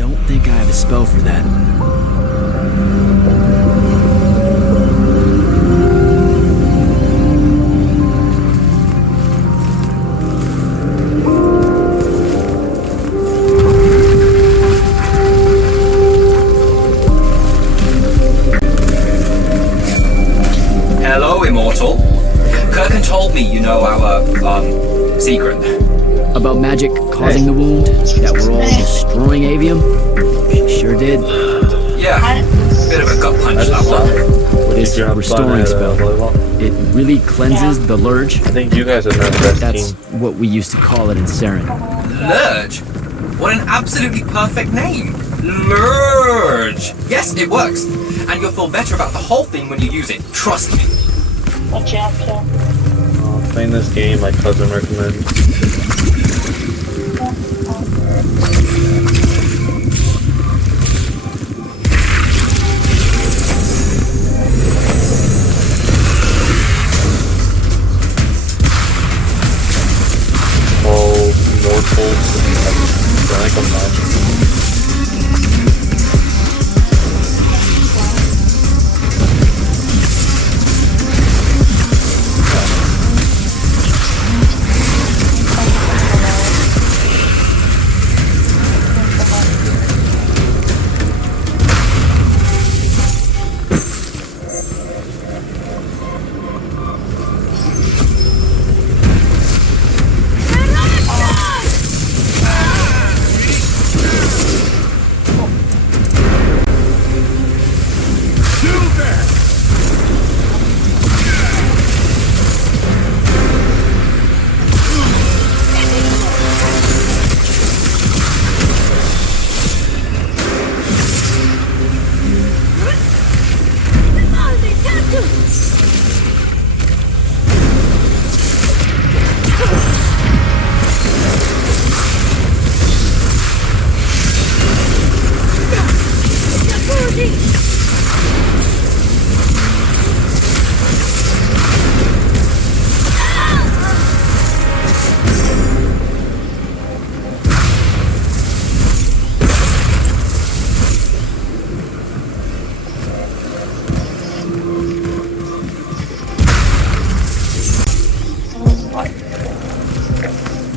don't think I have a spell for that. Hello, Immortal. Kirkin told me you know our, secret. About magic causing the wound? That we're all destroying Avium? She sure did. Yeah, bit of a gut punch, that one. This restoring spell, it really cleanses the lurge. I think you guys are not the best That's team. what we used to call it in Saren. Lurge? What an absolutely perfect name. Lurge. Yes, it works. And you'll feel better about the whole thing when you use it. Trust me. What chapter? Playing this game, my cousin recommends. Immortals of Aveum. I think I'm not.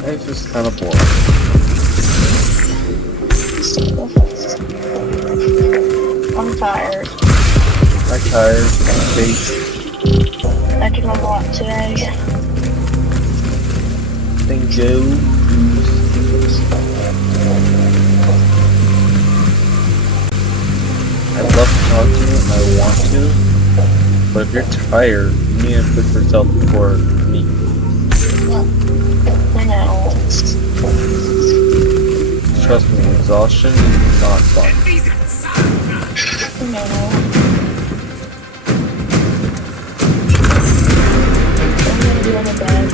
It's just kind of boring. I'm tired. I'm tired. I did a lot today. Thank Joe. I'd love to talk to you, I want to, but if you're tired, you need to put yourself before me. I know. Trust me, exhaustion is not fun. No. I'm gonna be on the bed.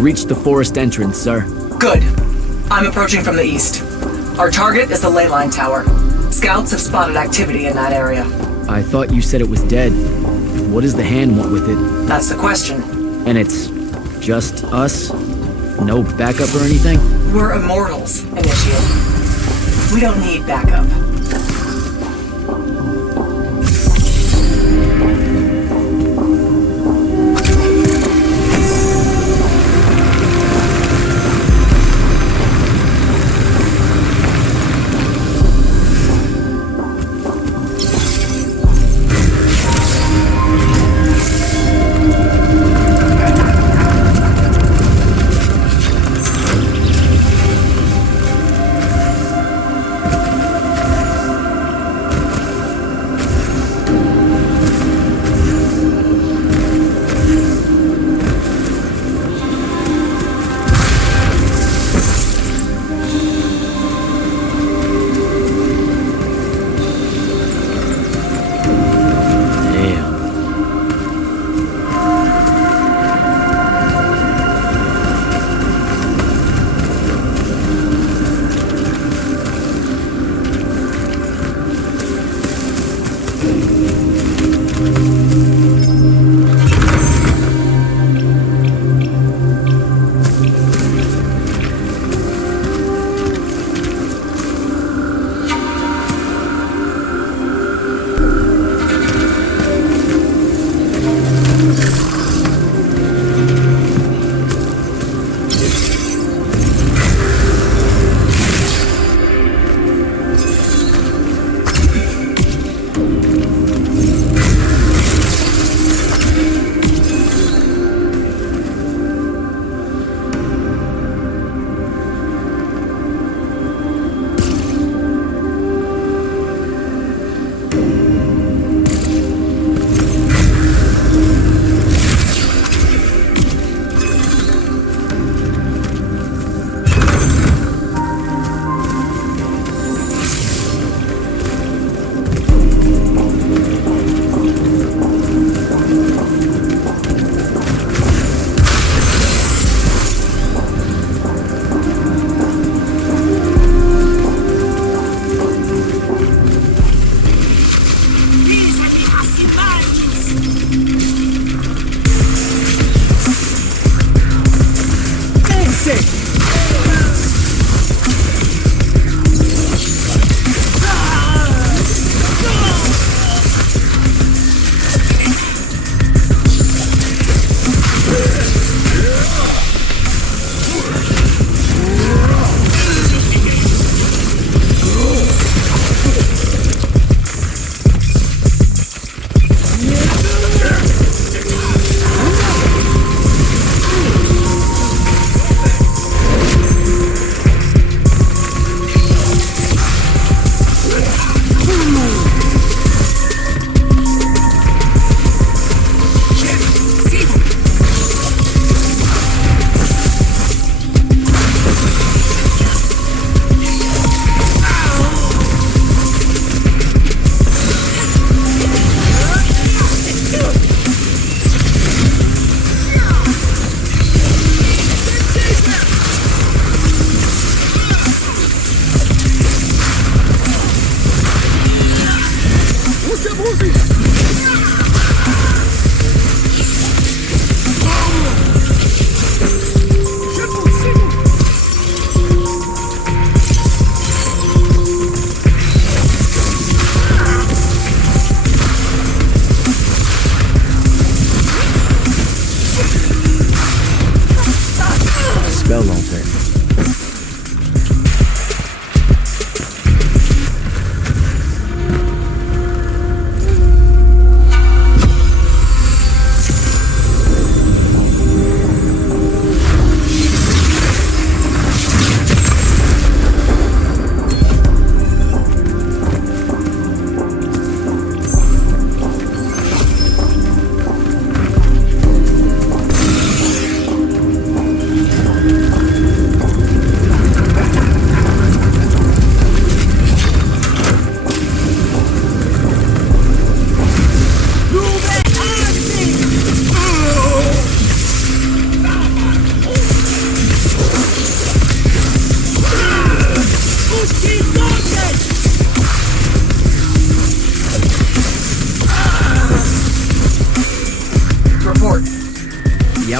reached the forest entrance, sir. Good. I'm approaching from the east. Our target is the ley line tower. Scouts have spotted activity in that area. I thought you said it was dead. What does the hand want with it? That's the question. And it's just us? No backup or anything? We're Immortals, Initiate. We don't need backup.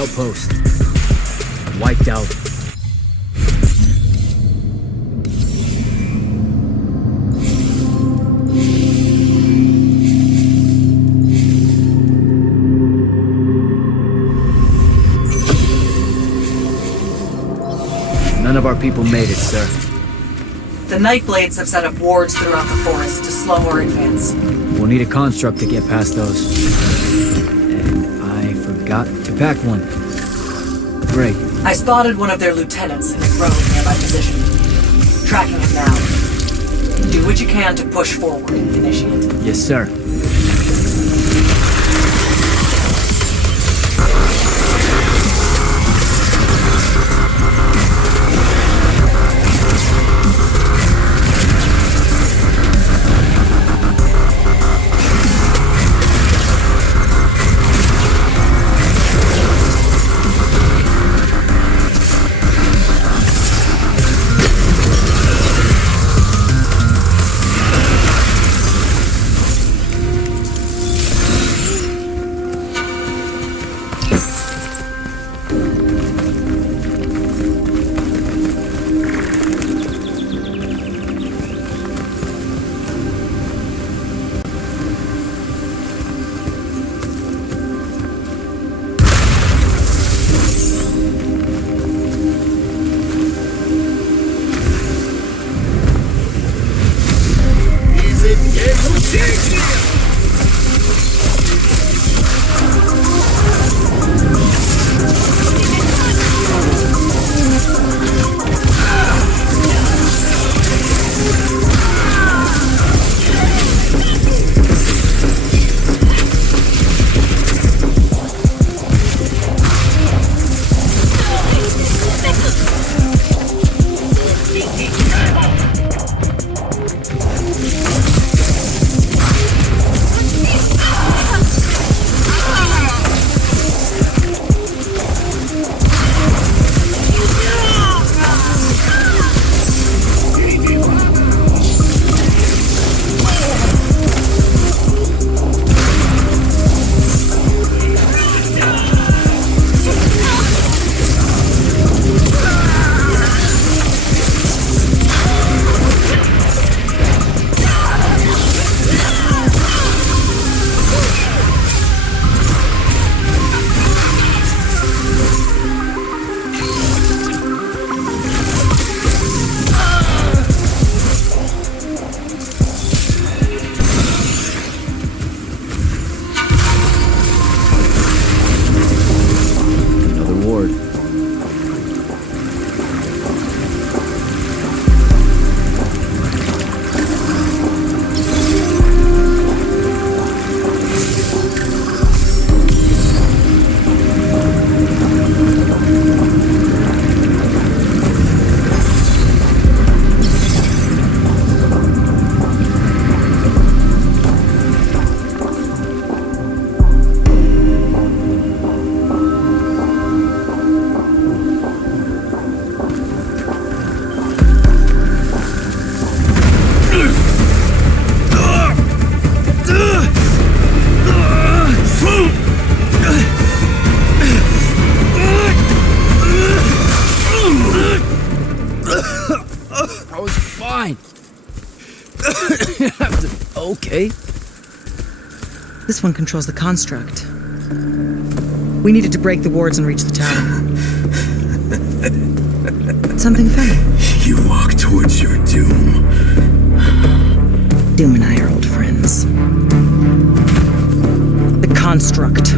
outpost. Wiped out. None of our people made it, sir. The Nightblades have set up wards throughout the forest to slow our advance. We'll need a construct to get past those. And I forgot to pack one. Great. I spotted one of their lieutenants in a grove near my position. Tracking him now. Do what you can to push forward, Initiate. Yes, sir. Okay. This one controls the construct. We needed to break the wards and reach the tower. Something funny. You walk towards your doom. Doom and I are old friends. The construct.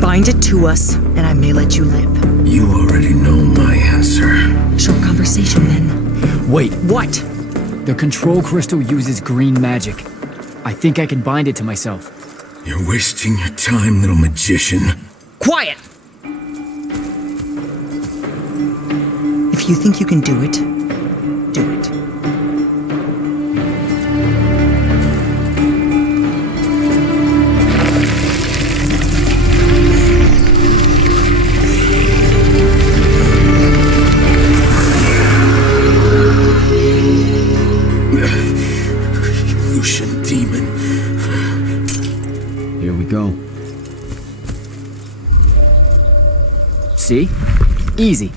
Bind it to us, and I may let you live. You already know my answer. Short conversation, then. Wait, What? the control crystal uses green magic. I think I can bind it to myself. You're wasting your time, little magician. Quiet! If you think you can do it, do it. Lucian demon. Here we go. See? Easy.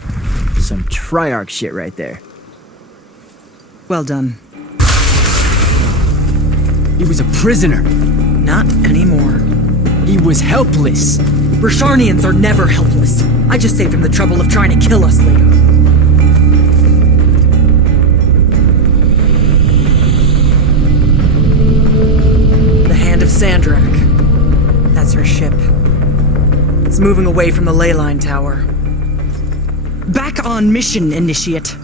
Some Triarch shit right there. Well done. He was a prisoner. Not anymore. He was helpless. Rasharnians are never helpless. I just saved him the trouble of trying to kill us later. The Hand of Sandrak. That's her ship. It's moving away from the ley line tower. Back on mission, Initiate.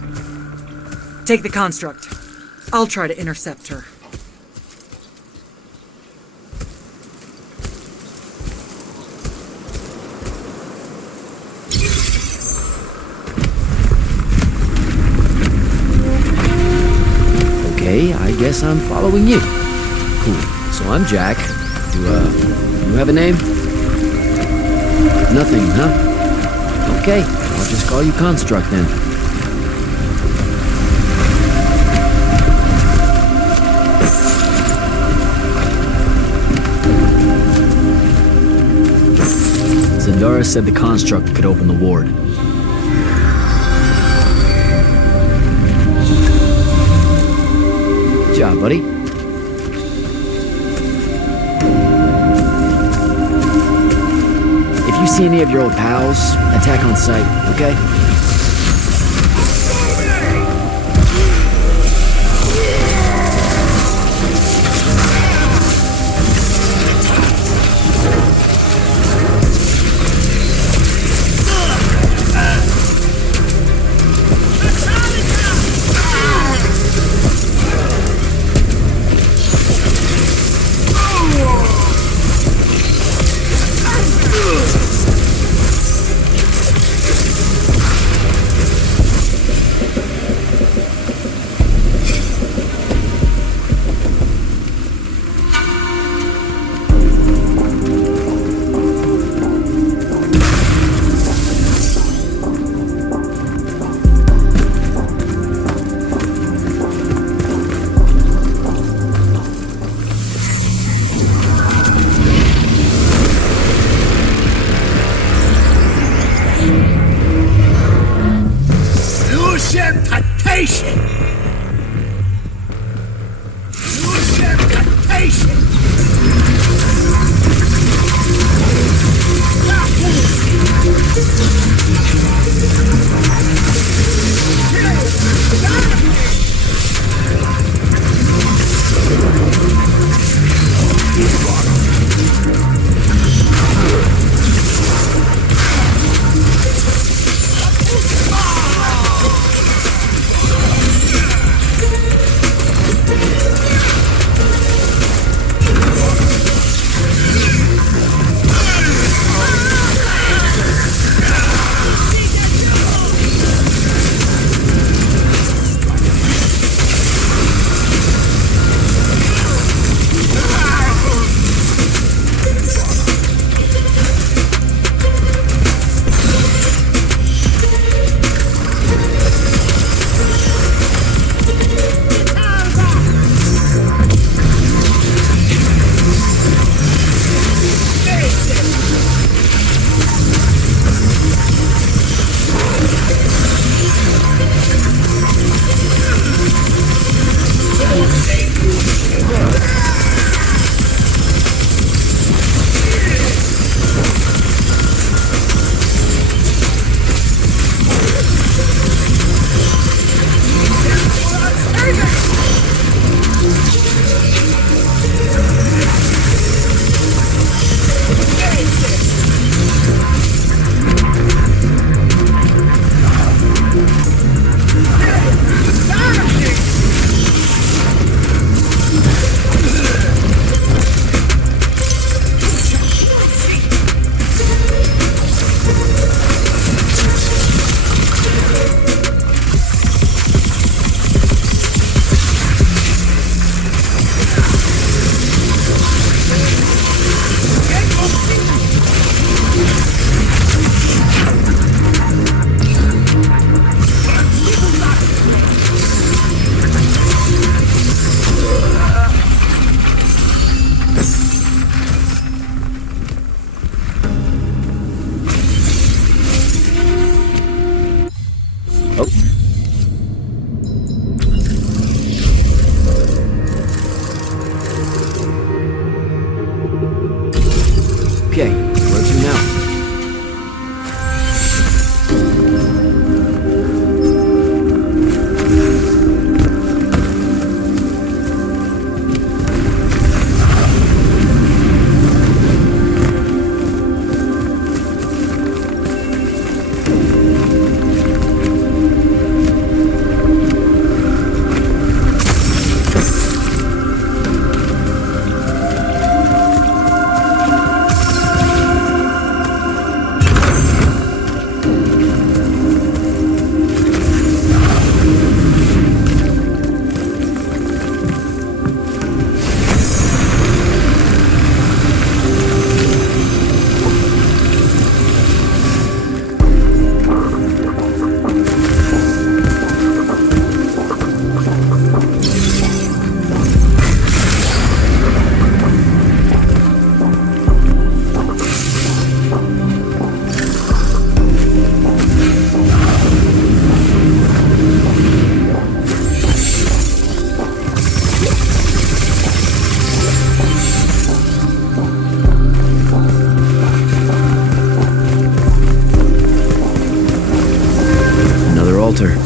Take the construct. I'll try to intercept her. Okay, I guess I'm following you. Cool. So I'm Jack. You have a name? Nothing, huh? Okay, I'll just call you Construct then. Zendara said the Construct could open the ward. Good job, buddy. If you see any of your old pals, attack on sight, okay? Okay, where to now? Another altar.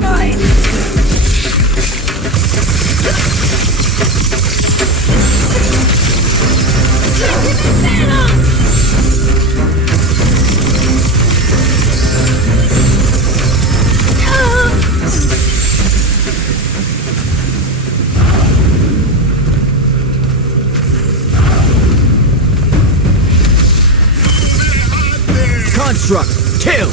Nice. Construct, kill!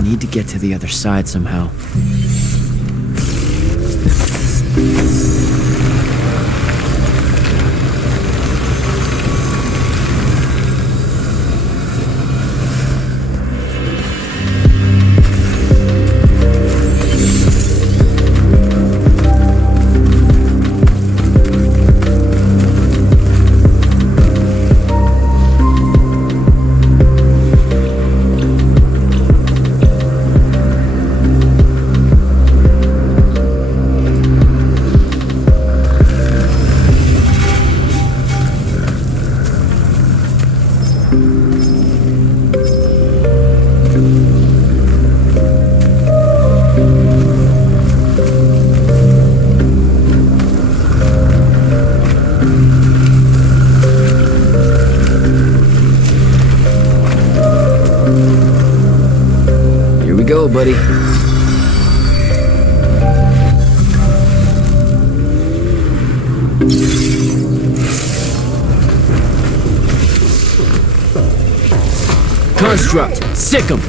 Need to get to the other side somehow. Here we go, buddy. Construct, sick 'em.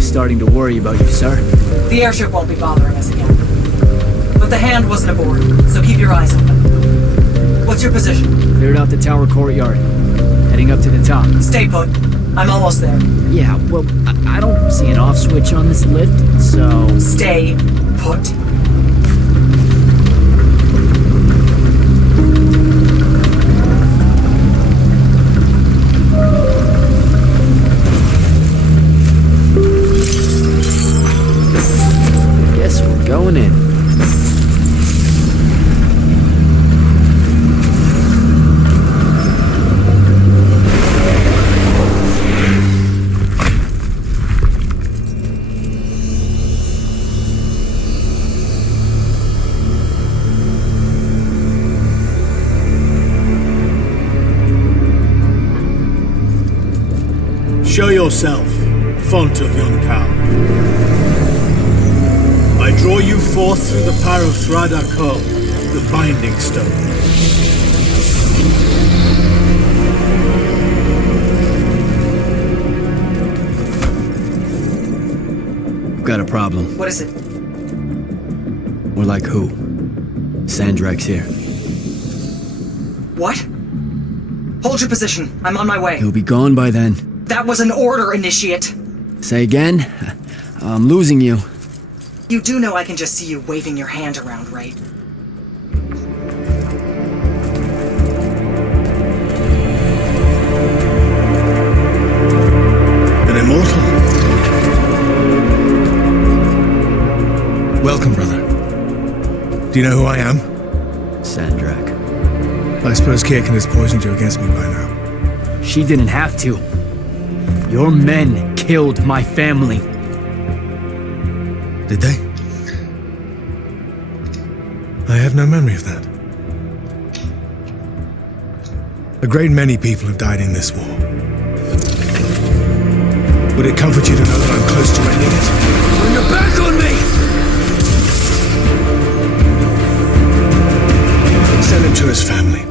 Starting to worry about you, sir. The airship won't be bothering us again. But the hand wasn't aboard, so keep your eyes open. What's your position? Cleared out the tower courtyard. Heading up to the top. Stay put. I'm almost there. Yeah, well, I don't see an off switch on this lift, so... Stay put. Guess we're going in. Show yourself, font of yon cow. I draw you forth through the power of Thradakol, the Binding Stone. Got a problem. What is it? We're like who? Sandrak's here. What? Hold your position. I'm on my way. He'll be gone by then. That was an order, Initiate. Say again? I'm losing you. You do know I can just see you waving your hand around, right? An immortal? Welcome, brother. Do you know who I am? Sandrak. I suppose Kirkin has poisoned you against me by now. She didn't have to. Your men killed my family. Did they? I have no memory of that. A great many people have died in this war. Would it comfort you to know that I'm close to ending it? Turn your back on me! Send him to his family.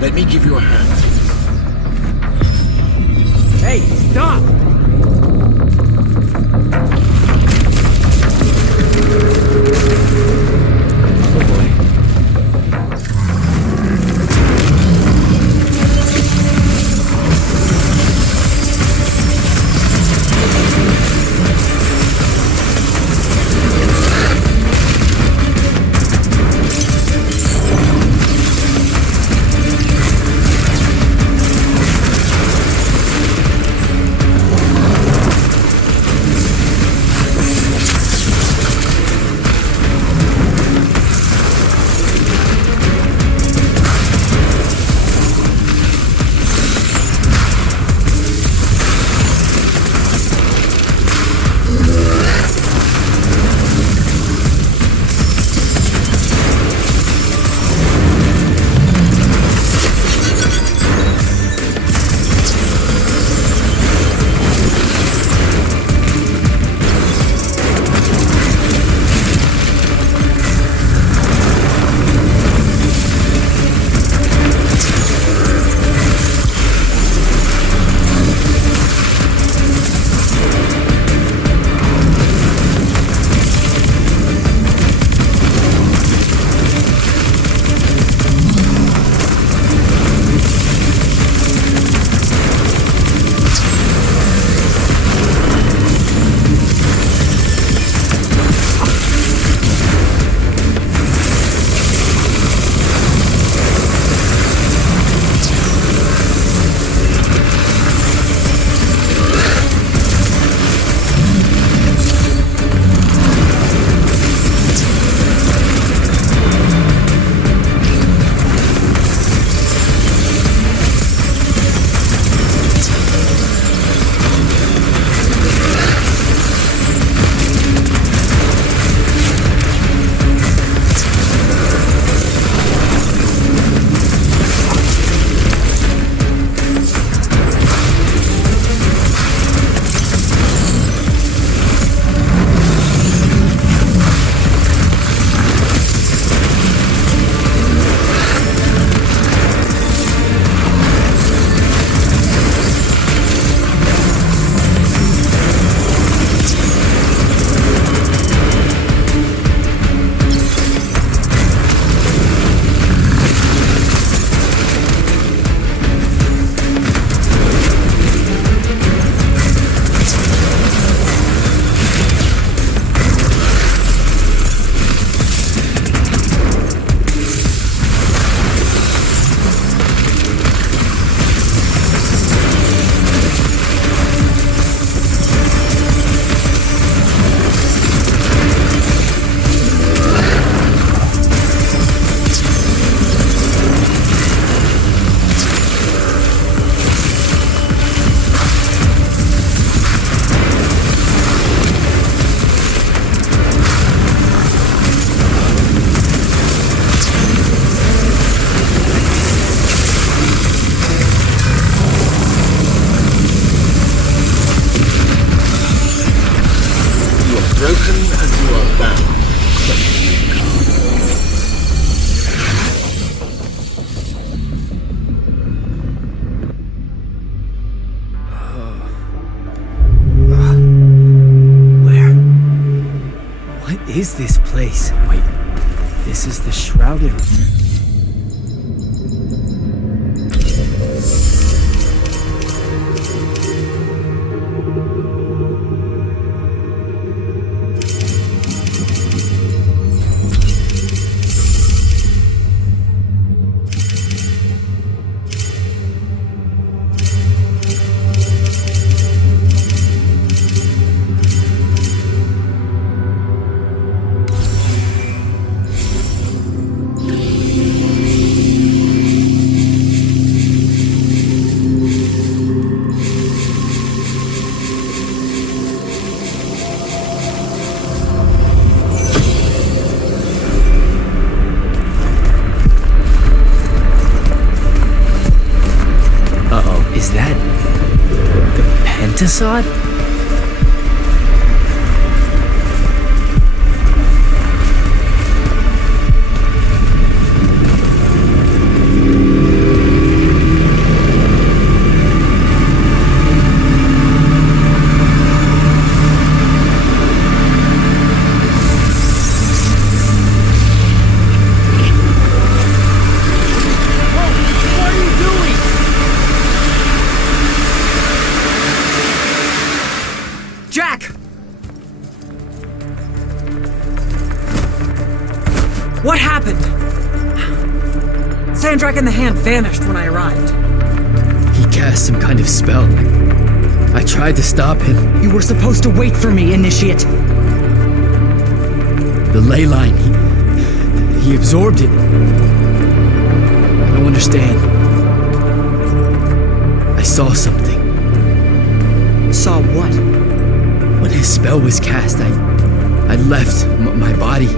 Let me give you a hand. Hey, stop! Oh boy. is this place? Wait, this is the Shrouded... Is that... the Pentasod? Jack! What happened? Sandrak and the Hand vanished when I arrived. He cast some kind of spell. I tried to stop him. You were supposed to wait for me, Initiate. The ley line, he absorbed it. I don't understand. I saw something. Saw what? When his spell was cast, I left my body.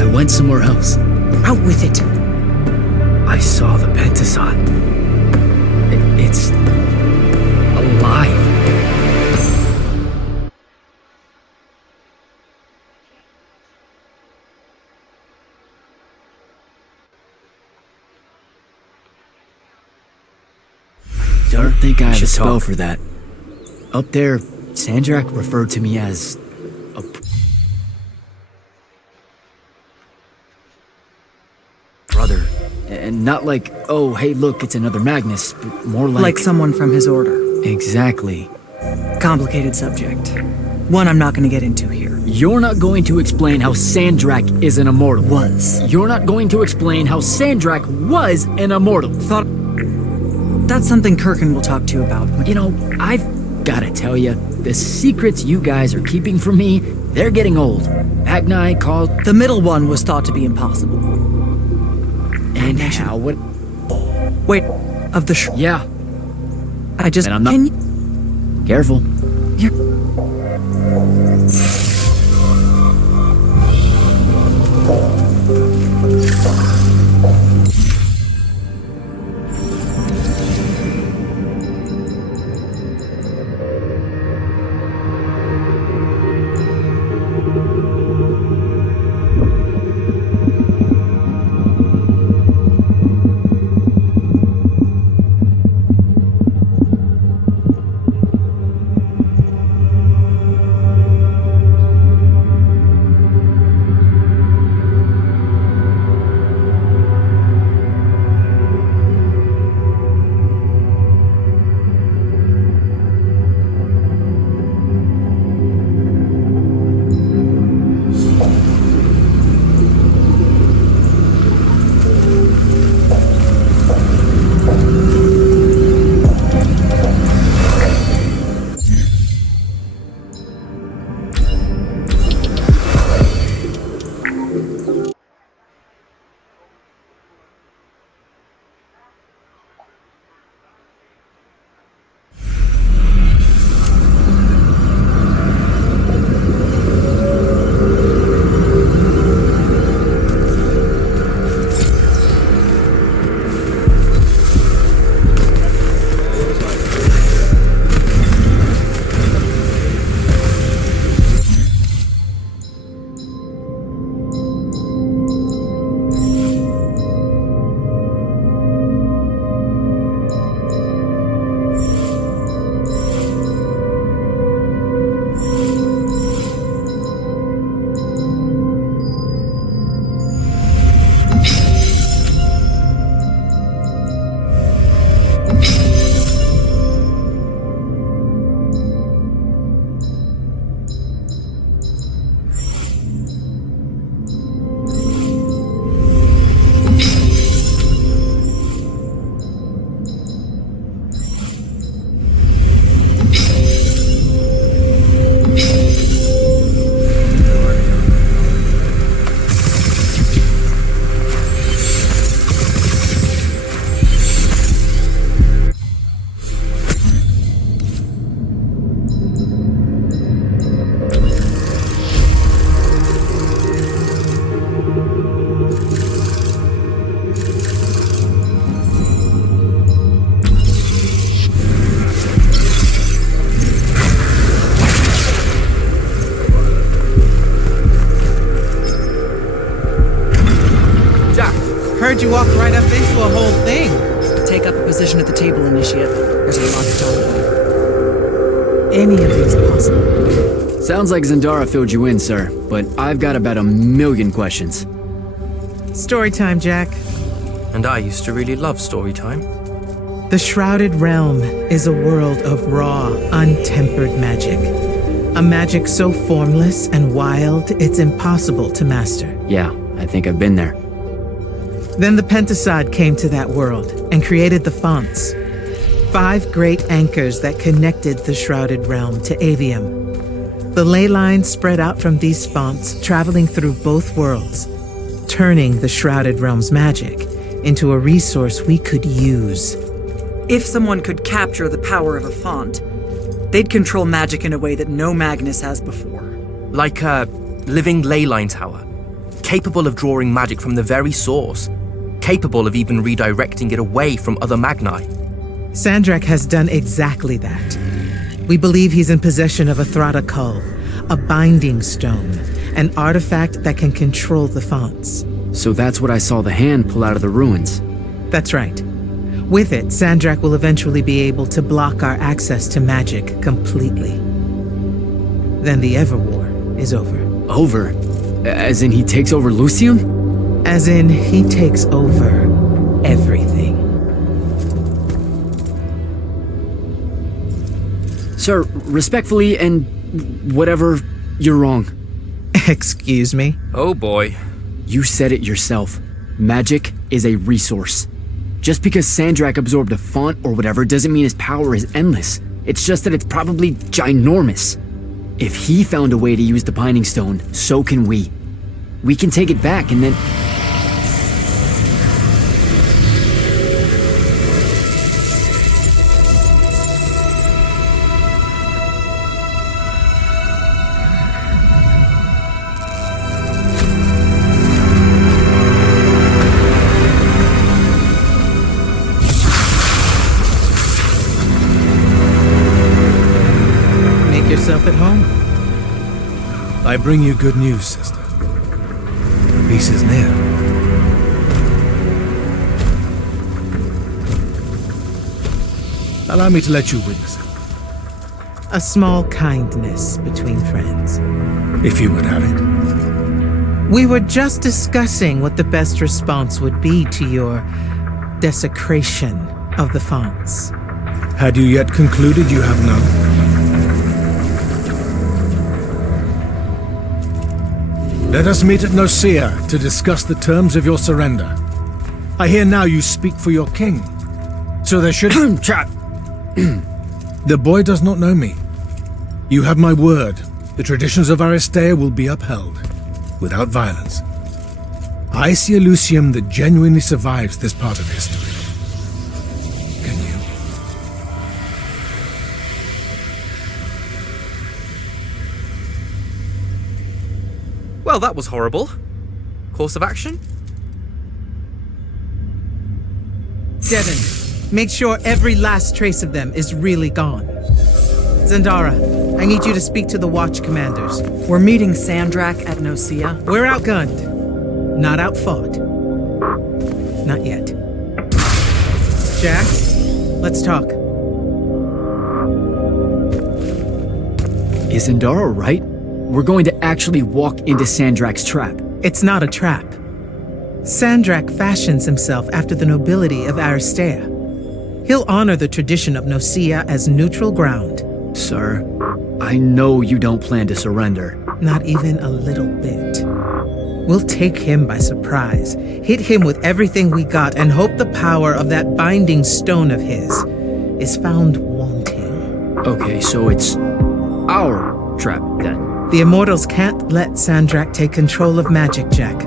I went somewhere else. Out with it. I saw the Pentasod. It's alive. Don't think I have a spell for that. Up there, Sandrak referred to me as a brother. And not like, oh, hey, look, it's another Magnus, but more like... Like someone from his order. Exactly. Complicated subject. One I'm not going to get into here. You're not going to explain how Sandrak is an immortal. Was. You're not going to explain how Sandrak was an immortal. Thought... That's something Kirkin will talk to you about. You know, I've gotta tell you, the secrets you guys are keeping from me, they're getting old. Pagnai called... The middle one was thought to be impossible. And how would... Wait, of the Yeah. I just... And I'm not... Can you... Careful. You're... Heard you walked right up into a whole thing. Take up a position at the table, Initiate. There's a lot to talk about. Any of these possible? Sounds like Zendara filled you in, sir, but I've got about 1,000,000 questions. Story time, Jack. And I used to really love story time. The Shrouded Realm is a world of raw, untempered magic. A magic so formless and wild, it's impossible to master. Yeah, I think I've been there. Then the Pentasod came to that world and created the fonts. 5 great anchors that connected the Shrouded Realm to Aveum. The ley lines spread out from these fonts, traveling through both worlds, turning the Shrouded Realm's magic into a resource we could use. If someone could capture the power of a font, they'd control magic in a way that no Magnus has before. Like a living leyline tower, capable of drawing magic from the very source, capable of even redirecting it away from other Magni. Sandrak has done exactly that. We believe he's in possession of a Thrada Cull, a binding stone, an artifact that can control the fonts. So that's what I saw the hand pull out of the ruins. That's right. With it, Sandrak will eventually be able to block our access to magic completely. Then the Everwar is over. Over? As in he takes over Lucium? As in, he takes over everything. Sir, respectfully and whatever, you're wrong. Excuse me? Oh boy. You said it yourself. Magic is a resource. Just because Sandrak absorbed a font or whatever doesn't mean his power is endless. It's just that it's probably ginormous. If he found a way to use the Binding Stone, so can we. We can take it back and then... Yourself at home. I bring you good news, sister. Peace is near. Allow me to let you witness it, A small kindness between friends. if you would have it. We were just discussing what the best response would be to your desecration of the fonts. Had you yet concluded you have none? Let us meet at Nicaea to discuss the terms of your surrender. I hear now you speak for your king. So there should... Trap! The boy does not know me. You have my word. The traditions of Aristea will be upheld, without violence. I see a Lucium that genuinely survives this part of history. Can you? Well, that was horrible. Course of action? Devin, make sure every last trace of them is really gone. Zendara, I need you to speak to the watch commanders. We're meeting Sandrak at Nicaea. We're outgunned, not outfought. Not yet. Jack, let's talk. Is Zendara right? We're going to actually walk into Sandrak's trap. It's not a trap. Sandrak fashions himself after the nobility of Aristea. He'll honor the tradition of Nicaea as neutral ground. Sir, I know you don't plan to surrender. Not even a little bit. We'll take him by surprise, hit him with everything we got, and hope the power of that binding stone of his is found wanting. Okay, so it's our trap then. The Immortals can't let Sandrak take control of magic, Jack.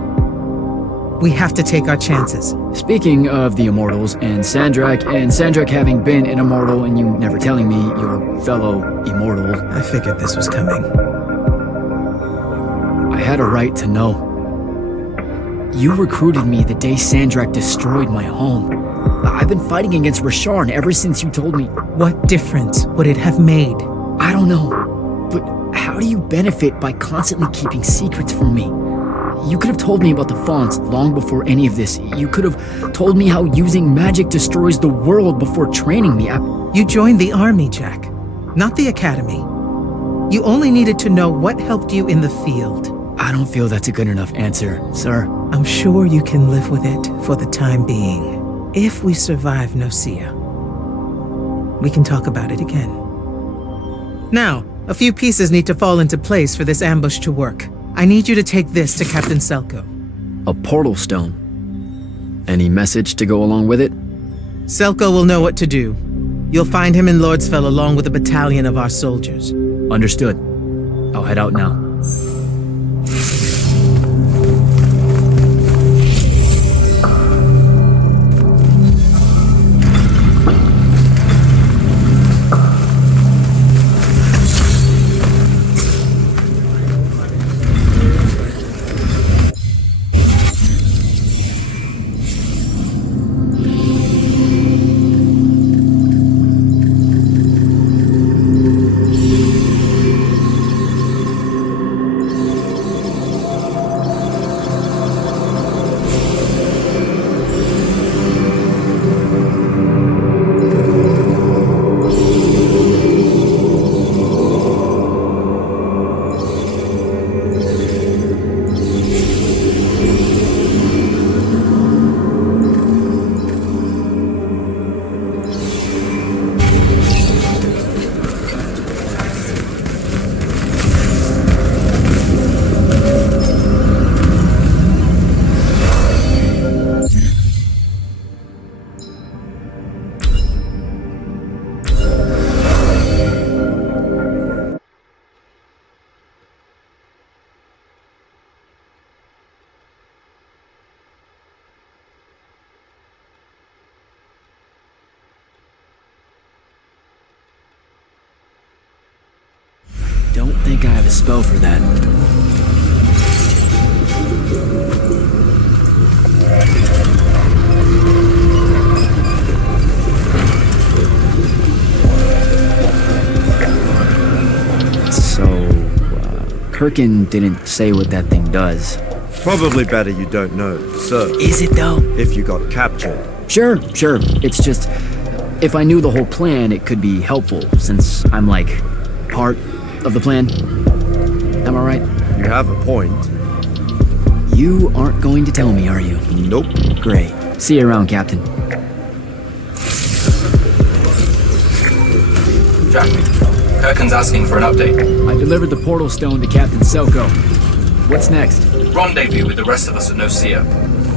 We have to take our chances. Speaking of the Immortals and Sandrak having been an Immortal and you never telling me your fellow Immortal, I figured this was coming. I had a right to know. You recruited me the day Sandrak destroyed my home. I've been fighting against Rasharn ever since you told me. What difference would it have made? I don't know, but how do you benefit by constantly keeping secrets from me? You could have told me about the fonts long before any of this. You could have told me how using magic destroys the world before training me. You joined the army, Jack, not the academy. You only needed to know what helped you in the field. I don't feel that's a good enough answer, sir. I'm sure you can live with it for the time being. If we survive Nocia, we can talk about it again. Now, a few pieces need to fall into place for this ambush to work. I need you to take this to Captain Selko. A portal stone. Any message to go along with it? Selko will know what to do. You'll find him in Lordsfell along with a battalion of our soldiers. Understood. I'll head out now. Don't think I have a spell for that. So, Kirkin didn't say what that thing does. Probably better you don't know, sir. Is it though? If you got captured. Sure. It's just, if I knew the whole plan, it could be helpful, since I'm like, part of the plan. Am I right? You have a point. You aren't going to tell me, are you? Nope. Great. See you around, Captain. Jack, Kirkin's asking for an update. I delivered the portal stone to Captain Selko. What's next? Rendezvous with the rest of us at Nocia.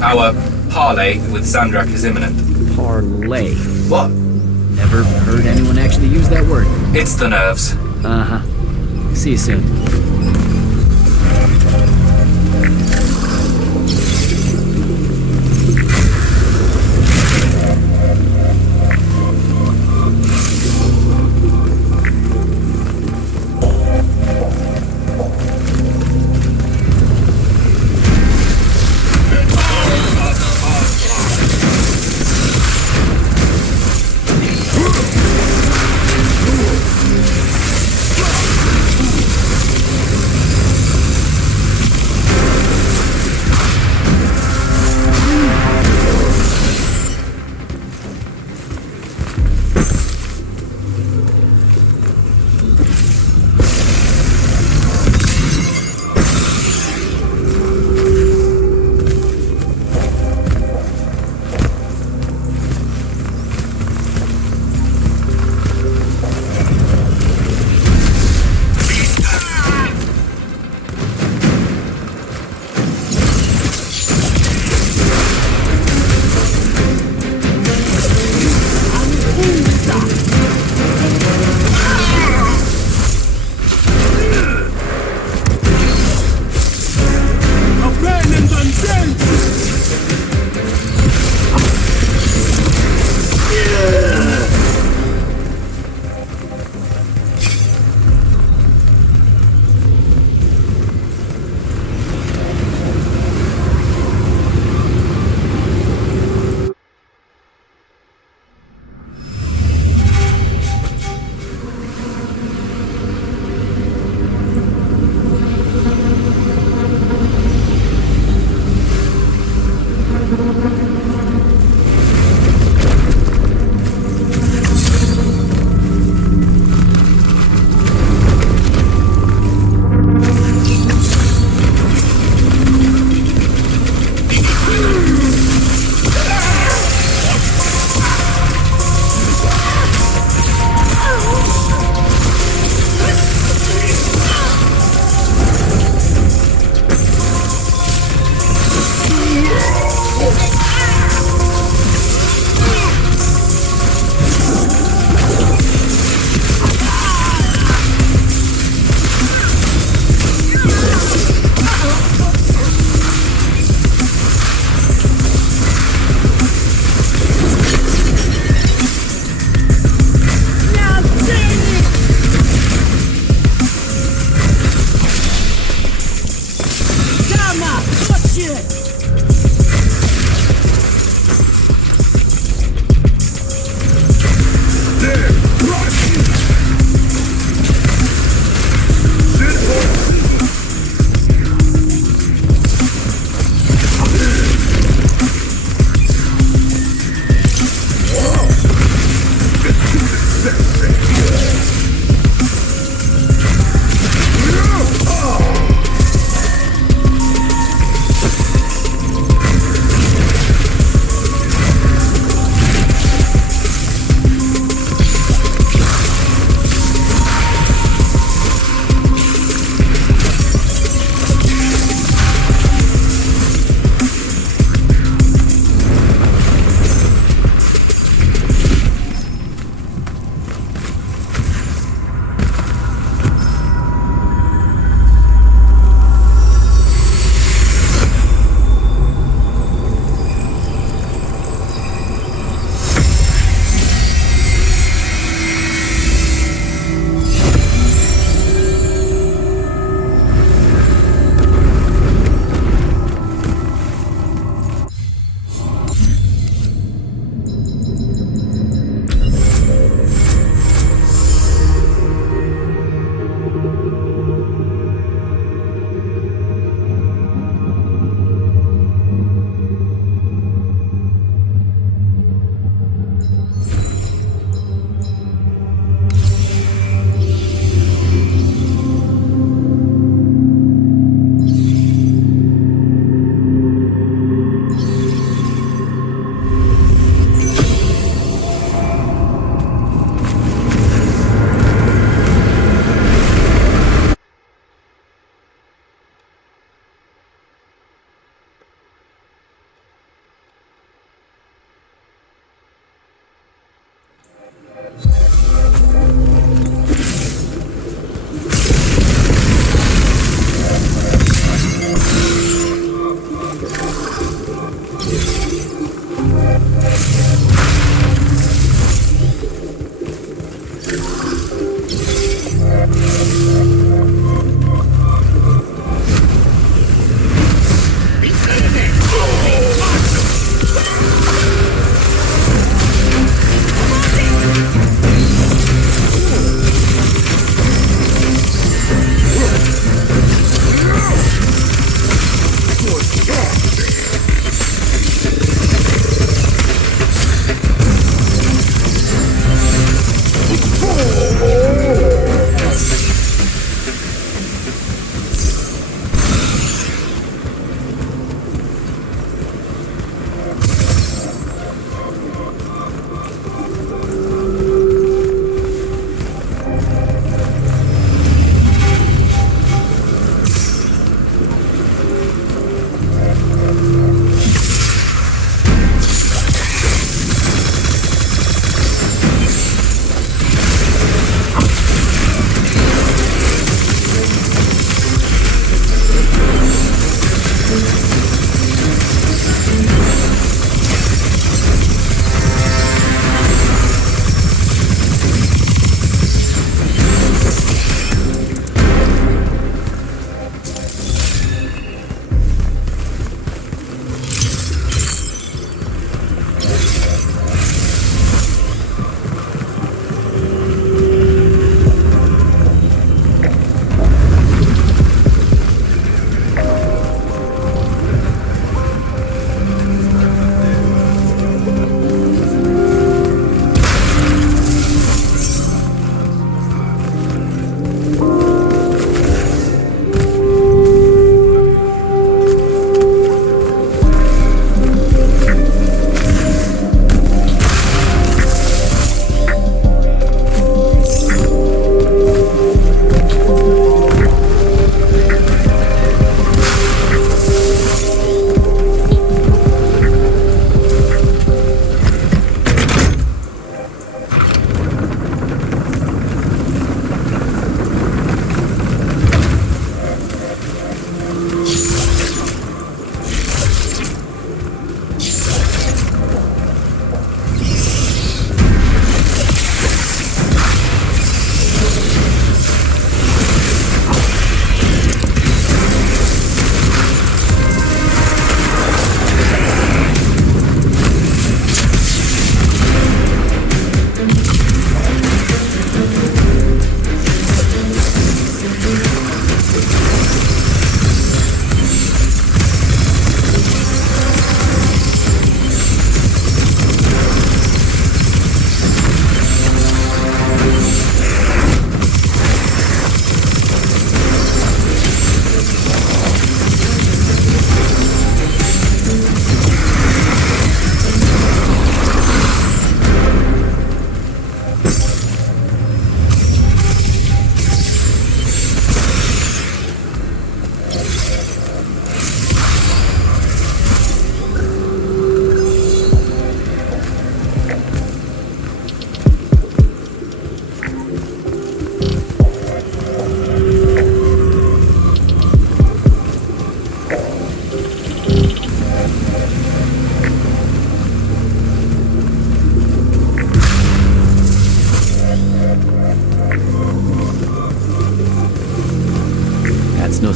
Our parley with Sandrak is imminent. Parlay. What? Never heard anyone actually use that word. It's the nerves. Uh-huh. See you soon.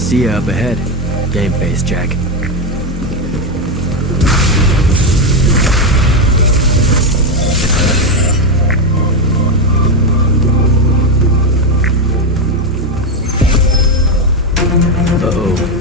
See ya up ahead. Game face, Jack. Uh-oh.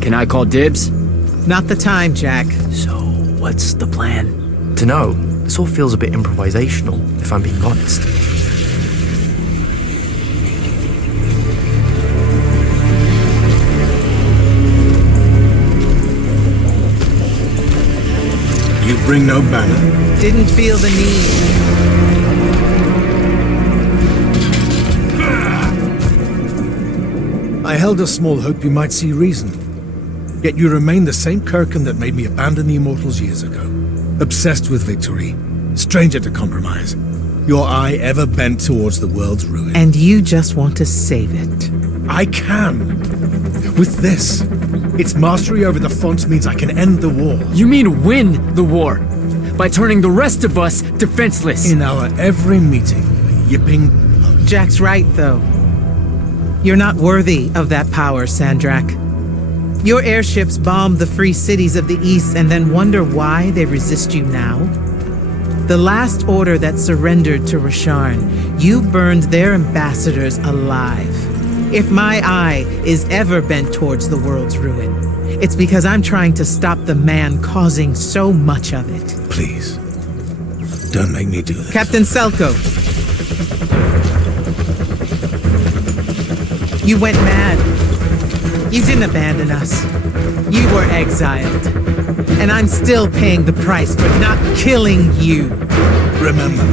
Can I call dibs? Not the time, Jack. So, what's the plan? To know, this all feels a bit improvisational, if I'm being honest. You bring no banner. Didn't feel the need. I held a small hope you might see reason. Yet you remain the same Kirkin that made me abandon the Immortals years ago. Obsessed with victory, stranger to compromise. Your eye ever bent towards the world's ruin. And you just want to save it. I can. With this, its mastery over the fonts means I can end the war. You mean win the war? By turning the rest of us defenseless? In our every meeting, a yipping pug. Jack's right, though. You're not worthy of that power, Sandrak. Your airships bomb the free cities of the East and then wonder why they resist you now? The last order that surrendered to Rasharn, you burned their ambassadors alive. If my eye is ever bent towards the world's ruin, it's because I'm trying to stop the man causing so much of it. Please, don't make me do this. Captain Selko. You went mad. You didn't abandon us. You were exiled. And I'm still paying the price for not killing you. Remember,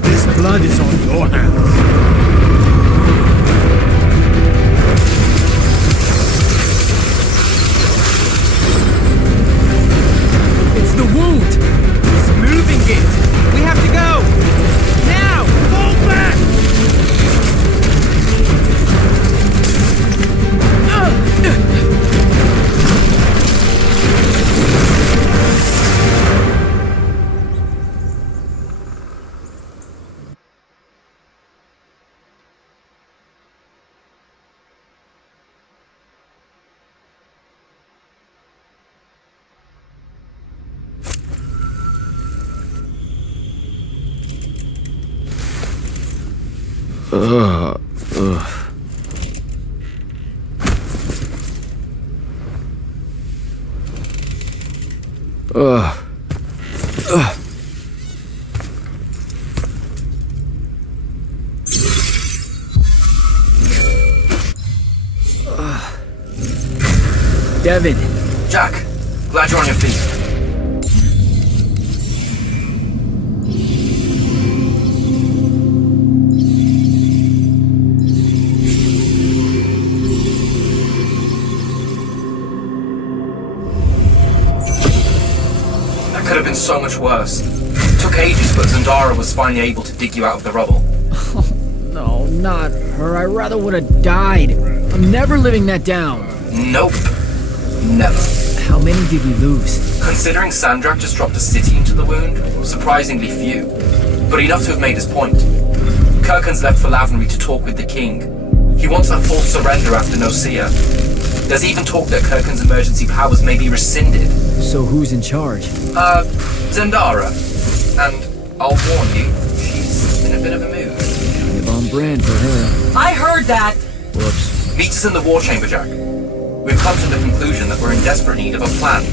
this blood is on your hands. It's the wound! He's moving it! We have to go! Now! Fall back! Devin! Jack, glad you're on your feet. so much worse. Took ages, but Zendara was finally able to dig you out of the rubble. No, not her. I rather would have died. I'm never living that down. Nope. Never. How many did we lose? Considering Sandrak just dropped a city into the wound, surprisingly few. But enough to have made his point. Kirkhan's left for Lavenry to talk with the king. He wants a full surrender after Nocia. There's even talk that Kirkhan's emergency powers may be rescinded. So who's in charge? Zendara. And I'll warn you, she's in a bit of a mood. Kind of on brand for her. I heard that! Whoops. Meet us in the war chamber, Jack. We've come to the conclusion that we're in desperate need of a plan.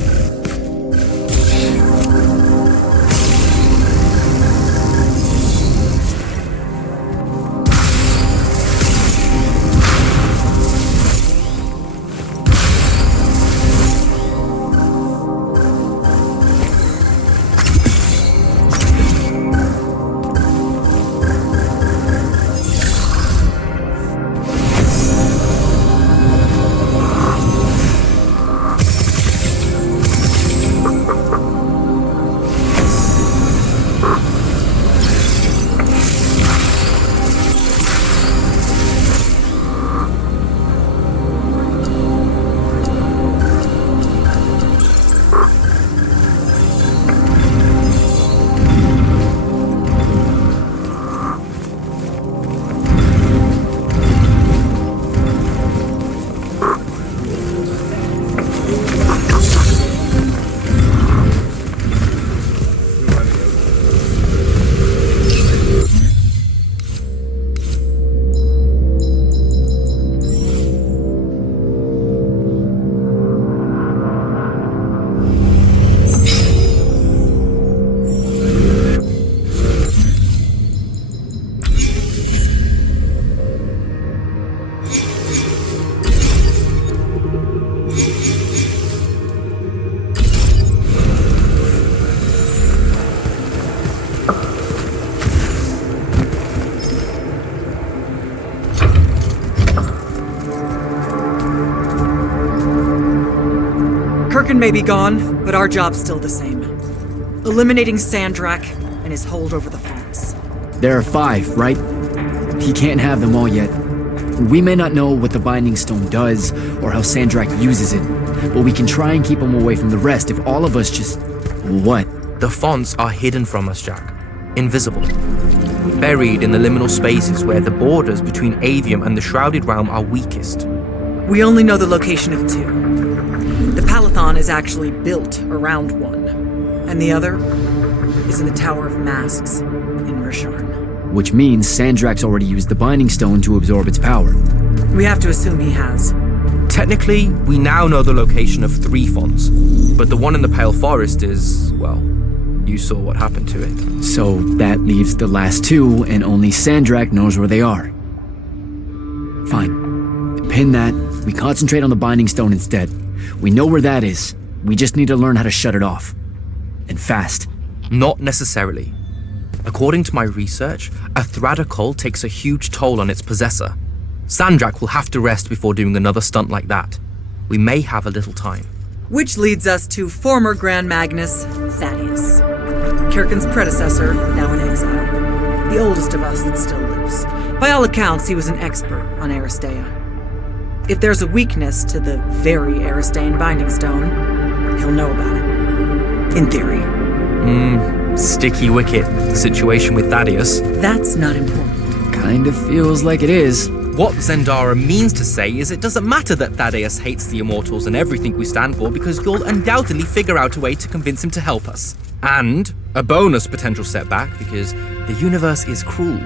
Kirkhan may be gone, but our job's still the same. Eliminating Sandrak and his hold over the fonts. There are 5, right? He can't have them all yet. We may not know what the Binding Stone does, or how Sandrak uses it, but we can try and keep him away from the rest if all of us just... What? The fonts are hidden from us, Jack. Invisible. Buried in the liminal spaces where the borders between Aveum and the Shrouded Realm are weakest. We only know the location of 2. The Palathon is actually built around one, and the other is in the Tower of Masks in Rasharn. Which means Sandrak's already used the Binding Stone to absorb its power. We have to assume he has. Technically, we now know the location of 3 fonts, but the one in the Pale Forest is, well, you saw what happened to it. So that leaves the last 2, and only Sandrak knows where they are. Fine. Pin that. We concentrate on the Binding Stone instead. We know where that is. We just need to learn how to shut it off. And fast. Not necessarily. According to my research, a Thradda cull takes a huge toll on its possessor. Sandrak will have to rest before doing another stunt like that. We may have a little time. Which leads us to former Grand Magnus Thaddeus. Kirkhan's predecessor, now in exile. The oldest of us that still lives. By all accounts, he was an expert on Aristea. If there's a weakness to the very Aristean Binding Stone, he'll know about it. In theory. Sticky wicket, the situation with Thaddeus. That's not important. Kind of feels like it is. What Zendara means to say is it doesn't matter that Thaddeus hates the Immortals and everything we stand for, because you'll undoubtedly figure out a way to convince him to help us. And a bonus potential setback, because the universe is cruel.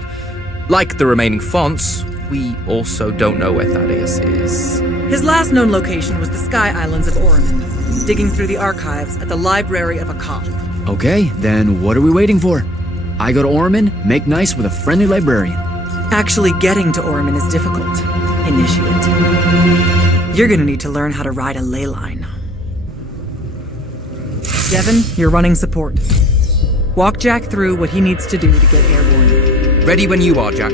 Like the remaining fonts, we also don't know where Thaddeus is. His last known location was the Sky Islands of Oromon, digging through the archives at the Library of Akath. Okay, then what are we waiting for? I go to Oromon, make nice with a friendly librarian. Actually getting to Oromon is difficult. Initiate. You're gonna need to learn how to ride a ley line. Devin, you're running support. Walk Jack through what he needs to do to get airborne. Ready when you are, Jack.